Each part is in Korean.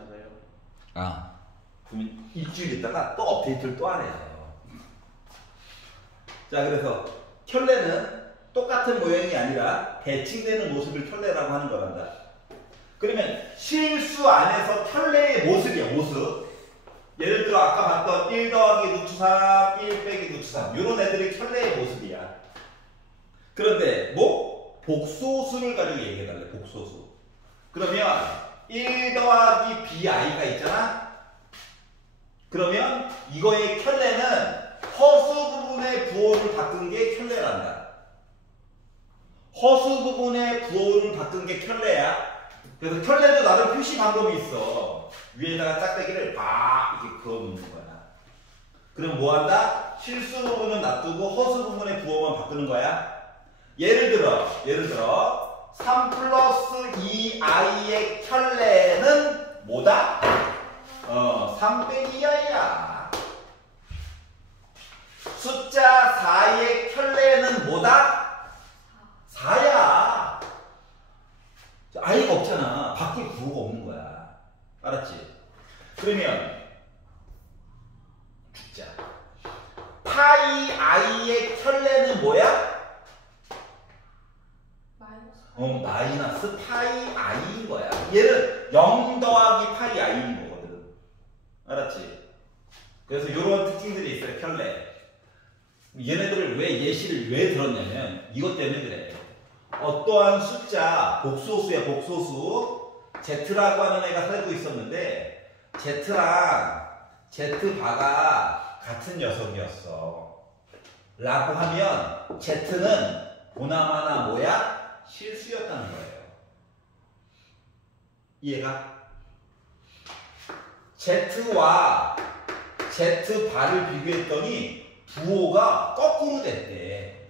되잖아요. 아, 그러면 일주일 있다가 또 업데이트를 또 하래요. 자, 그래서 켤레는 똑같은 모양이 아니라 대칭되는 모습을 켤레라고 하는 거란다. 그러면 실수 안에서 켤레의 모습이야, 모습. 예를 들어 아까 봤던 1 더하기 루트 3, 1 빼기 루트 3 이런 애들이 켤레의 모습이야. 그런데 뭐? 복소수를 가지고 얘기해달래, 복소수. 그러면 1 더하기 bi가 있잖아? 그러면 이거의 켤레는 허수 부분의 부호를 바꾼 게 켤레란다. 허수 부분의 부호를 바꾼 게 켤레야. 그래서 켤레도 나름 표시 방법이 있어. 위에다가 짝대기를 막 이렇게 그어놓는 거야. 그럼 뭐 한다? 실수 부분은 놔두고 허수 부분의 부호만 바꾸는 거야. 예를 들어 3 플러스 2i의 켤레는 뭐다? 3 빼기 2i야. 숫자 4의 켤레는 뭐다? 4야. i가 없잖아. 바뀔 부호가 없는 거야. 알았지? 그러면 죽자. 파이 i의 켤레는 뭐야? 마이너스 파이 i인 거야. 얘는 0 더하기 파이 i인 거거든. 알았지? 그래서 이런 특징들이 있어요, 켤레. 얘네들을 예시를 왜 들었냐면 이것 때문에 그래. 어떠한 숫자, 복소수야, 복소수. Z라고 하는 애가 살고 있었는데 Z랑 Z바가 같은 녀석이었어. 라고 하면 Z는 보나마나 뭐야? 실수였다는 거예요. 이해가? Z와 Z바를 비교했더니 부호가 거꾸로 됐대.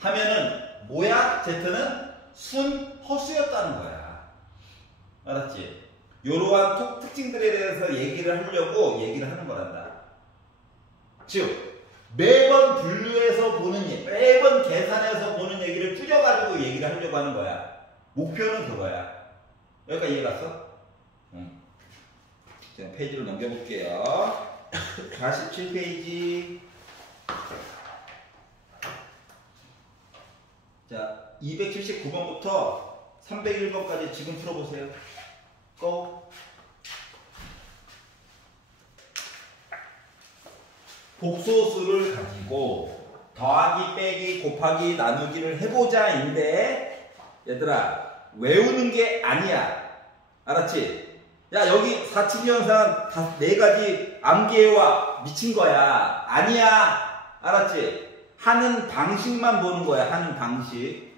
하면은 뭐야? Z는 순 허수였다는 거야. 알았지? 이러한 특징들에 대해서 얘기를 하려고 얘기를 하는 거란다. 즉 매번 분류해서 보는 매번 계산해서 보는 얘기를 줄여가지고 얘기를 하려고 하는 거야. 목표는 그거야. 여기까지 이해 갔어? 응. 제가 페이지를 넘겨볼게요. 47페이지. 자, 279번부터 301번까지 지금 풀어보세요. 고! 복소수를 가지고 더하기, 빼기, 곱하기, 나누기를 해보자인데 얘들아 외우는 게 아니야. 알았지? 야, 여기 사칙현상 4가지 암기해와 미친 거야. 아니야. 알았지? 하는 방식만 보는 거야. 하는 방식.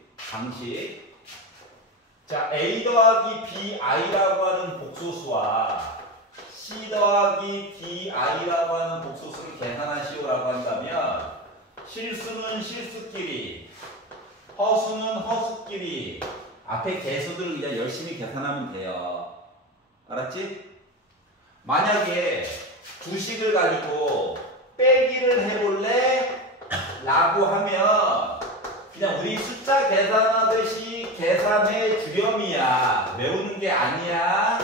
자, a 더하기 bi라고 하는 복소수와 c 더하기 di라고 하는 복소수를 계산하시오라고 한다면 실수는 실수끼리, 허수는 허수끼리 앞에 개수들을 그냥 열심히 계산하면 돼요. 알았지? 만약에 두식을 가지고 빼기를 해볼래? 라고 하면 그냥 우리 숫자 계산하듯이 계산해 주렴이야. 외우는 게 아니야.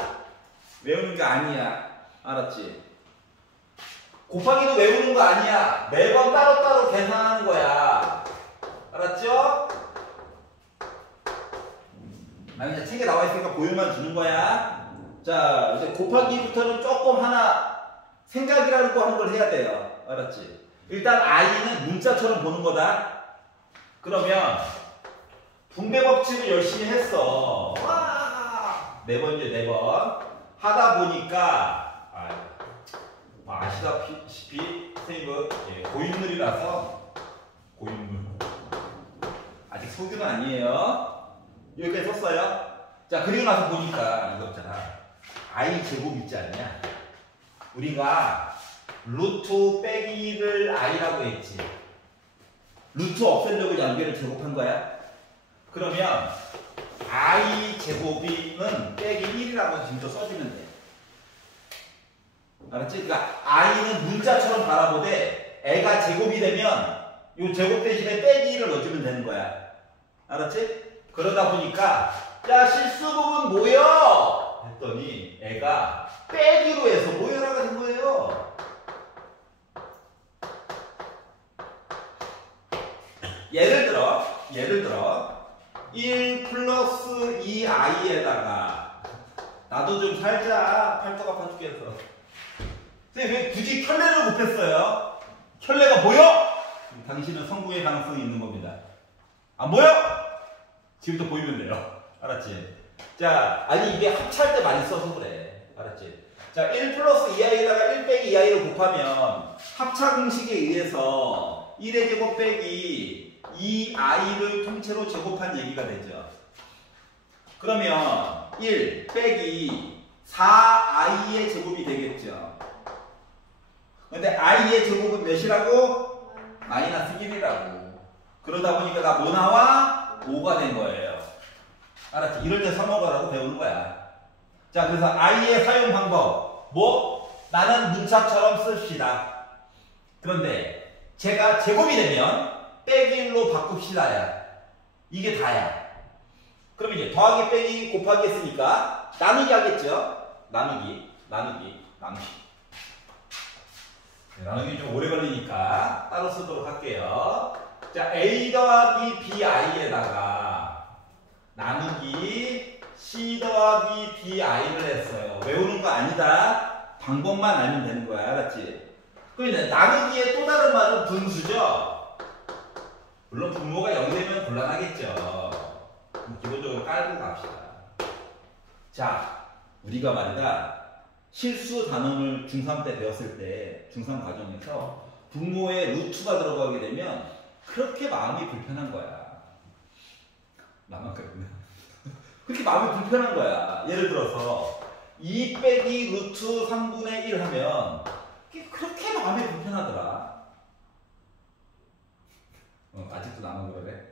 외우는 게 아니야. 알았지? 곱하기도 외우는 거 아니야. 매번 따로따로 계산하는 거야. 알았죠? 나 그냥 책에 나와 있으니까 보여만 주는 거야. 자, 이제 곱하기부터는 조금 하나 생각이라는 거 하는 걸 해야 돼요. 알았지? 일단 i는 문자처럼 보는 거다. 그러면 분배 법칙을 열심히 했어. 와! 4번이죠, 4번. 하다 보니까 아시다시피 선생님은 고인물이라서 고인물 아직 소규는 아니에요. 여기까지 썼어요. 자, 그리고 나서 보니까 이거 있잖아. i 제곱 있지 않냐? 우리가 루트 빼기를 i라고 했지. 루트 없애려고 연결을 제곱한 거야. 그러면 i 제곱이는 빼기 1이라고 지금 써주면 돼. 알았지? 그러니까 i는 문자처럼 바라보되 애가 제곱이 되면 이 제곱 대신에 빼기 1을 넣어주면 되는 거야. 알았지? 그러다 보니까 야, 실수 부분 뭐여? 했더니 애가 빼기로 해서 모여라가 된 거예요. 예를 들어 1 플러스 2i에다가 나도 좀 살자. 팔뚝 아파 죽겠어. 선생님 왜 굳이 켤레를 곱했어요? 켤레가 보여? 당신은 성공의 가능성이 있는 겁니다. 안 보여? 지금부터 보이면 돼요. 알았지? 자, 아니 이게 합치할 때 많이 써서 그래. 알았지? 자, 1 플러스 2i에다가 1 빼기 2i를 곱하면 합차 공식에 의해서 1의 제곱 빼기 2i를 통째로 제곱한 얘기가 되죠. 그러면 1 빼기 4i의 제곱이 되겠죠. 근데 i의 제곱은 몇이라고? 마이너스 1이라고. 그러다 보니까 나 뭐 나와? 5가 된 거예요. 알았지? 이럴 때 써먹으라고 배우는 거야. 자, 그래서 i의 사용 방법. 뭐? 나는 문자처럼 씁시다. 그런데 제가 제곱이 되면 빼기 1로 바꿉시다야. 이게 다야. 그럼 이제 더하기 빼기 곱하기 했으니까 나누기 하겠죠? 나누기. 나누기 좀 오래 걸리니까 따로 쓰도록 할게요. 자, a 더하기 bi에다가 나누기 c 더하기 di를 했어요. 외우는 거 아니다. 방법만 알면 되는 거야. 알았지? 그럼 이제 나누기의 또 다른 말은 분수죠? 물론 분모가 0이 되면 곤란하겠죠. 기본적으로 깔고 갑시다. 자, 우리가 말이다. 실수 단원을 중3 때 배웠을 때, 중3 과정에서 분모에 루트가 들어가게 되면 그렇게 마음이 불편한 거야. 나만 그랬네. 그렇게 마음이 불편한 거야. 예를 들어서 2 빼기 루트 3분의 1 하면 그렇게 마음이 불편하더라. 아직도 나만 그러네.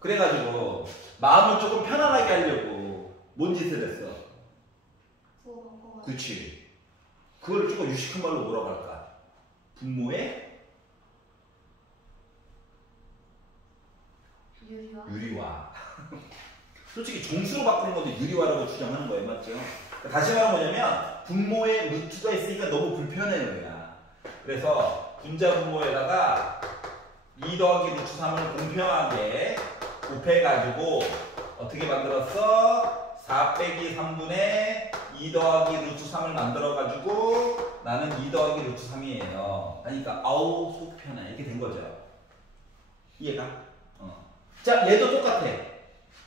그래가지고 마음을 조금 편안하게 하려고 뭔 짓을 했어? 그렇지. 그거를 조금 유식한 말로 뭐라고 할까? 분모의 유리화. 솔직히 정수로 바꾸는 것도 유리화라고 주장하는 거예요. 맞죠? 다시 말하면 뭐냐면 분모에 루트가 있으니까 너무 불편해요. 야. 그래서 분자 분모에다가 2 더하기 루트 3을 공평하게 곱해가지고 어떻게 만들었어? 4 빼기 3분의 2 더하기 루트 3을 만들어가지고 나는 2 더하기 루트 3이에요. 그러니까 아우 속 편해. 이렇게 된 거죠. 이해가? 자, 얘도 똑같아.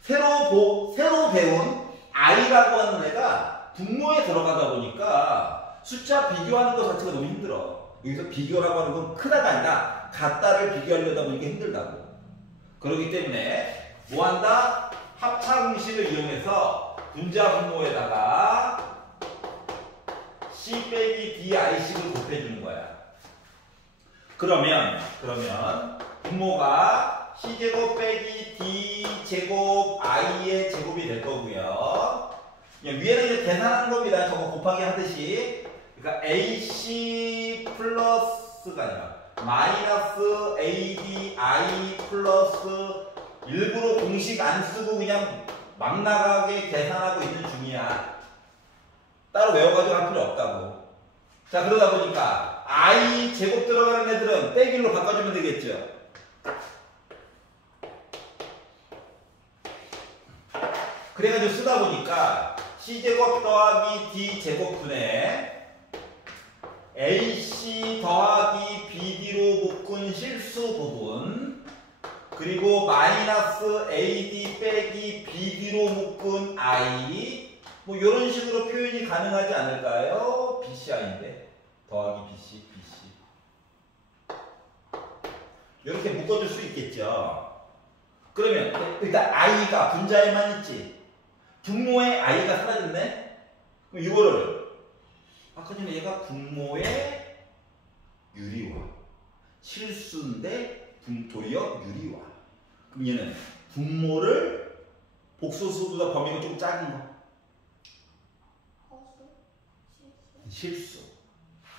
새로 배운 i라고 하는 애가 분모에 들어가다 보니까 숫자 비교하는 것 자체가 너무 힘들어. 여기서 비교라고 하는 건 크다가 아니라 같다를 비교하려다 보니까 힘들다고. 그렇기 때문에 뭐 한다? 합차 공식을 이용해서 분자 분모에다가 c 빼기 di식을 곱해주는 거야. 그러면 분모가 c제곱 빼기 d제곱 i의 제곱이 될 거고요. 위에는 이제 계산하는 겁니다. 저거 곱하기 하듯이. 그러니까 ac 플러스가 아니라 마이너스 ADI 플러스 일부러 공식 안 쓰고 그냥 막 나가게 계산하고 있는 중이야. 따로 외워가지고 할 필요 없다고. 자, 그러다 보니까 I 제곱 들어가는 애들은 빼기로 바꿔주면 되겠죠. 그래가지고 쓰다 보니까 C제곱 더하기 D제곱분의 AC 더하기 BD로 묶은 실수 부분 그리고 마이너스 AD 빼기 BD로 묶은 I 뭐 이런 식으로 표현이 가능하지 않을까요? BCI인데 더하기 BC, BC 이렇게 묶어줄 수 있겠죠. 그러면 일단 I가 분자에만 있지 분모에 I가 사라졌네? 그럼 이거를 아까 전에 얘가 분모의 유리화 실수인데 도리어 유리화 그럼 얘는 분모를 복소수보다 범위가 좀 작은 거 실수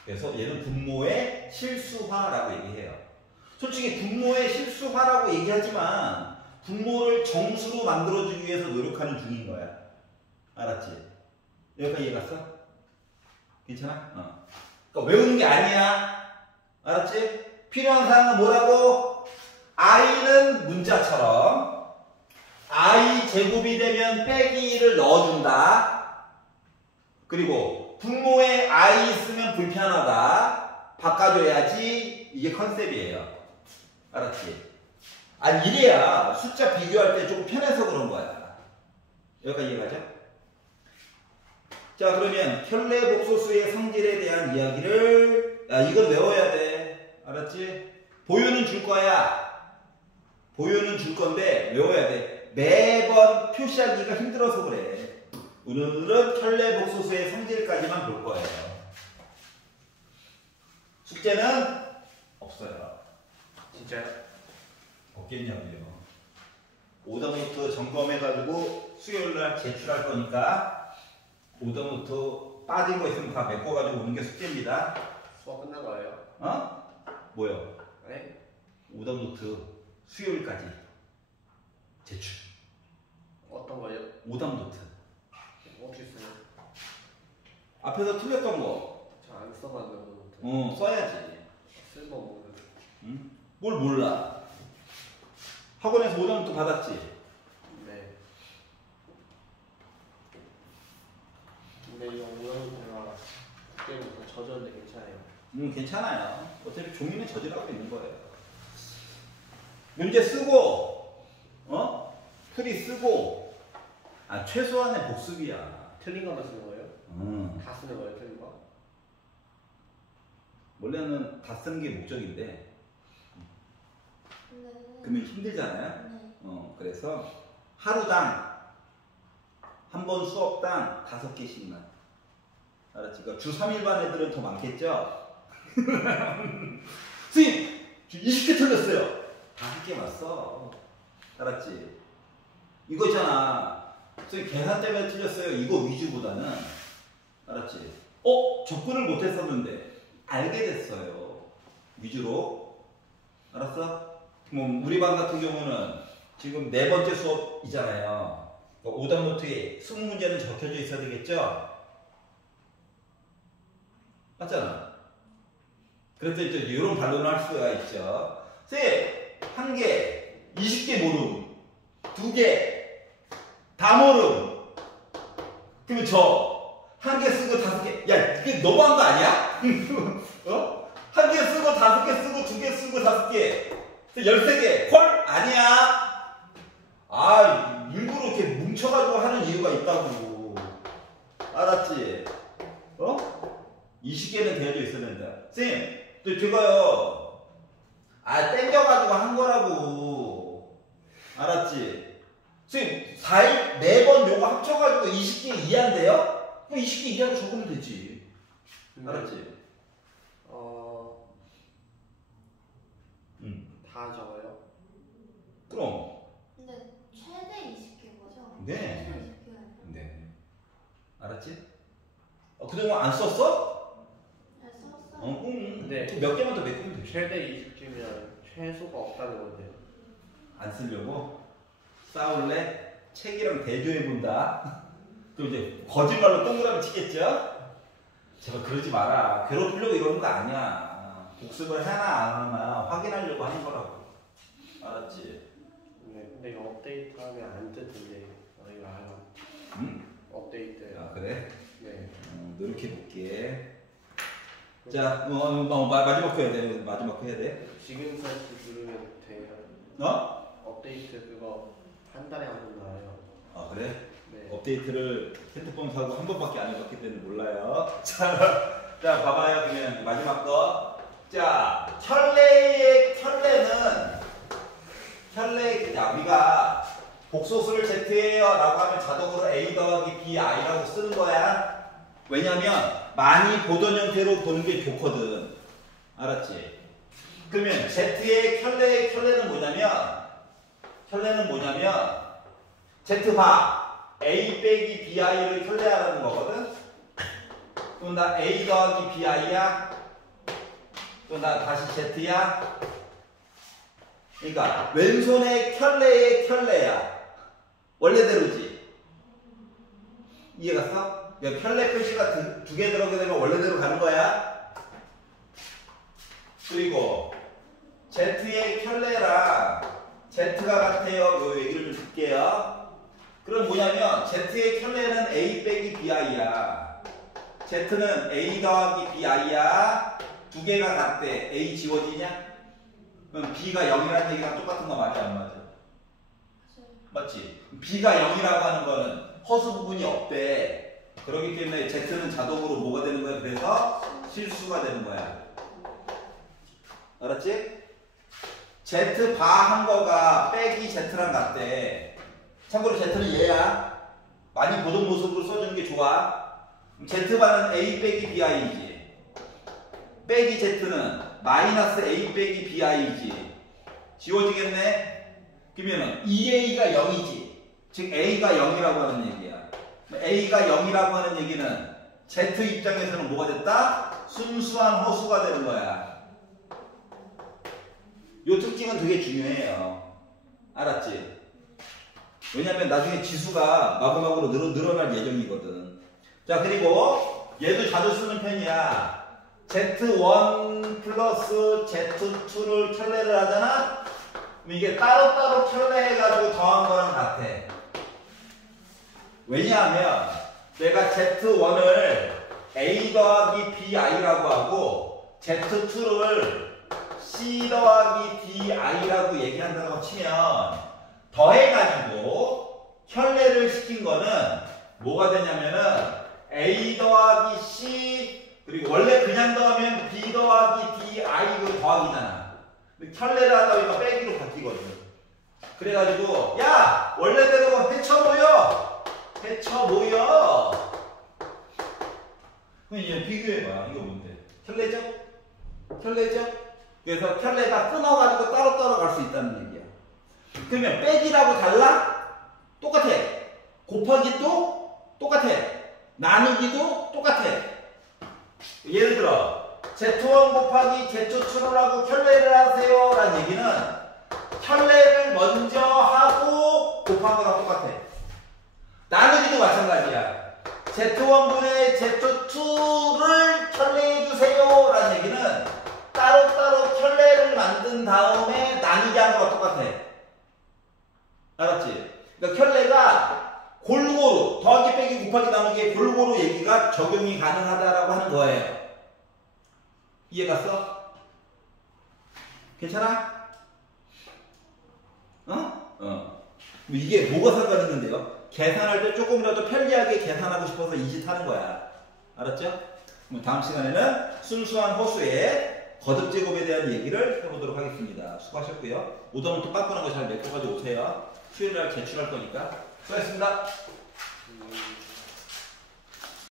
그래서 얘는 분모의 실수화라고 얘기해요. 솔직히 분모의 실수화라고 얘기하지만 분모를 정수로 만들어주기 위해서 노력하는 중인 거야. 알았지? 여기까지 이해갔어? 괜찮아? 그러니까 외우는 게 아니야. 알았지? 필요한 사항은 뭐라고? i는 문자처럼 i 제곱이 되면 빼기 1을 넣어준다. 그리고 분모에 i 있으면 불편하다. 바꿔줘야지. 이게 컨셉이에요. 알았지? 아니 이래야 숫자 비교할 때 조금 편해서 그런 거야. 여기까지 이해가죠? 자 그러면 켤레 복소수의 성질에 대한 이야기를 이건 외워야 돼. 알았지? 보유는 줄 거야. 보유는 줄 건데 외워야 돼. 매번 표시하기가 힘들어서 그래. 오늘은 켤레 복소수의 성질까지만 볼 거예요. 숙제는 없어요. 진짜요? 없겠냐고요. 오답노트 점검해가지고 수요일날 제출할 거니까 오답노트 빠진 거 있으면 다 메꿔가지고 오는 게 숙제입니다. 수업 끝난 거예요? 어? 뭐요? 네? 오답노트 수요일까지 제출. 어떤 거요? 오답노트. 어떻게 써요? 앞에서 틀렸던 거. 저 안 써봤는데. 써야지. 쓸모 없는. 응? 뭘 몰라? 학원에서 오답노트 받았지? 네. 근데 이거 오늘부터 그때부터 젖었는데 괜찮아요. 괜찮아요. 어차피 종이는 저지라고 있는 거예요. 문제 쓰고, 풀이 쓰고, 최소한의 복습이야. 틀린 거만 쓰는 거예요? 다 쓰는 거예요, 틀린 거? 원래는 다 쓰는 게 목적인데, 네. 그러면 힘들잖아요. 네. 그래서 하루당 한 번 수업당 5개씩만. 알았지? 그러니까 주 3일반 애들은 더 많겠죠? 선생님! 20개 틀렸어요. 5개 왔어. 알았지? 이거 있잖아. 선생님 계산 때문에 틀렸어요. 이거 위주보다는. 알았지? 접근을 못했었는데 알게 됐어요. 위주로. 알았어? 뭐 우리 반 같은 경우는 지금 4번째 수업이잖아요. 오답노트에 20문제는 적혀져 있어야 되겠죠? 맞잖아. 그래서 이제 이런 반론을 할 수가 있죠. 쌤, 1개, 20개 모름, 2개, 다 모름. 그러면 저, 1개 쓰고 5개. 야, 이게 너무한 거 아니야? 1개 쓰고 5개 쓰고 2개 쓰고 5개. 13개. 헐? 아니야. 일부러 이렇게 뭉쳐가지고 하는 이유가 있다고. 알았지? 20개는 되어져 있어야 된다. 쌤, 또 제가요, 땡겨가지고 한 거라고. 알았지? 쌤, 4일, 4번 요거 합쳐가지고 20개 이해한대요? 그럼 20개 이해하고 적으면 되지. 알았지? 다 적어요? 그럼. 근데 최대 20개 거죠? 네. 최대 20개. 네. 알았지? 그동안 안 썼어? 네, 썼어요. 네. 몇 개만 더 메꾸면 되지. 최대 20개면 최소가 없다는 건데요. 안 쓰려고? 싸울래? 책이랑 대조해본다. 그럼 이제 거짓말로 동그라미 치겠죠? 제발 그러지 마라. 괴롭히려고 이러는 거 아니야. 복습을 하나 안 하나 확인하려고 하는 거라고. 알았지? 네, 근데 이거 업데이트하면 안 뜨던데. 이거 알아? 응? 업데이트. 그래? 네. 노력해볼게. 자, 마지막 거 해야 돼. 마지막 거 해야 돼. 지금 설치 누르면 돼요. 업데이트 그거 한 달에 한 번 나와요. 그래? 네. 업데이트를 핸드폰 사고 한 번밖에 안 해봤기 때문에 몰라요. 자, 봐봐요. 그러면 마지막 거. 자, 우리가 복소수를 Z예요 라고 하면 자동으로 A 더하기 BI라고 쓰는 거야. 왜냐면 많이 보던 형태로 보는 게 좋거든. 알았지? 그러면 Z의 켤레는 뭐냐면 Z바 A 빼기 BI를 켤레하라는 거거든. 그럼 나 A 더하기 BI야. 또 나 다시 Z야. 그러니까 왼손의 켤레의 켤레야. 원래대로지. 이해갔어? 그러니까 켤레 표시가 두 개 들어오게 되면 원래대로 가는 거야. 그리고 Z의 켤레랑 Z가 같아요. 요 얘기를 좀 줄게요. 그럼 뭐냐면 Z의 켤레는 A 빼기 BI야. Z는 A 더하기 BI야. 두 개가 같대. A 지워지냐? 그럼 B가 0이라는 얘기랑 똑같은 거 맞아 안 맞아? 맞지? B가 0이라고 하는 거는 허수 부분이 없대. 그렇기 때문에 Z는 자동으로 뭐가 되는 거야? 그래서 실수가 되는 거야. 알았지? Z 바 한 거가 빼기 Z랑 같대. 참고로 Z는 얘야. 많이 보던 모습으로 써주는 게 좋아. Z 바는 A 빼기 BI이지. 빼기 Z는 마이너스 A 빼기 BI이지. 지워지겠네? 그러면은 2A가 0이지. 즉 A가 0이라고 하는 얘기야. A가 0이라고 하는 얘기는 Z 입장에서는 뭐가 됐다? 순수한 허수가 되는 거야. 요 특징은 되게 중요해요. 알았지? 왜냐면 나중에 지수가 마구마구로 늘어날 예정이거든. 자, 그리고 얘도 자주 쓰는 편이야. Z1 플러스 Z2를 켤레를 하잖아? 그럼 이게 따로따로 켤레해가지고 더한 거랑 같아. 왜냐하면 내가 Z1을 A 더하기 BI라고 하고 Z2를 C 더하기 DI라고 얘기한다고 치면 더해가지고 켤레를 시킨 거는 뭐가 되냐면은 A 더하기 C 그리고 원래 그냥 더하면 B 더하기 DI 그 더하기잖아. 근데 켤레를 하다 보니까 빼기로 바뀌거든. 그래가지고 야 원래대로 해쳐보여. 해쳐보여. 그럼 이제 비교해봐. 이거 뭔데? 켤레죠? 켤레죠? 그래서 켤레가 끊어가지고 따로따로 갈 수 있다는 얘기야. 그러면 빼기라고 달라? 똑같아. 곱하기도 똑같아. 나누기도 똑같아. 예를 들어 Z1 곱하기 Z2를 하고 켤레를 하세요 라는 얘기는 켤레를 먼저 하고 곱한 거랑 똑같아. 나누기도 마찬가지야. Z1분의 Z2를 켤레해 주세요 라는 얘기는 따로따로 켤레를 만든 다음에 나누기 한 거랑 똑같아. 알았지? 그러니까 켤레가 골고루 더하기 빼기 곱하기 나누기에 골고루 얘기가 적용이 가능하다라고 하는 거예요. 이해갔어? 괜찮아? 이게 뭐가 상관있는데요? 계산할 때 조금이라도 편리하게 계산하고 싶어서 이 짓 하는 거야. 알았죠? 그럼 다음 시간에는 순수한 허수의 거듭제곱에 대한 얘기를 해보도록 하겠습니다. 수고하셨고요. 오더는 또 빠꾸는 거 잘 메꿔가지고 오세요. 수요일날 제출할 거니까. 수고하셨습니다.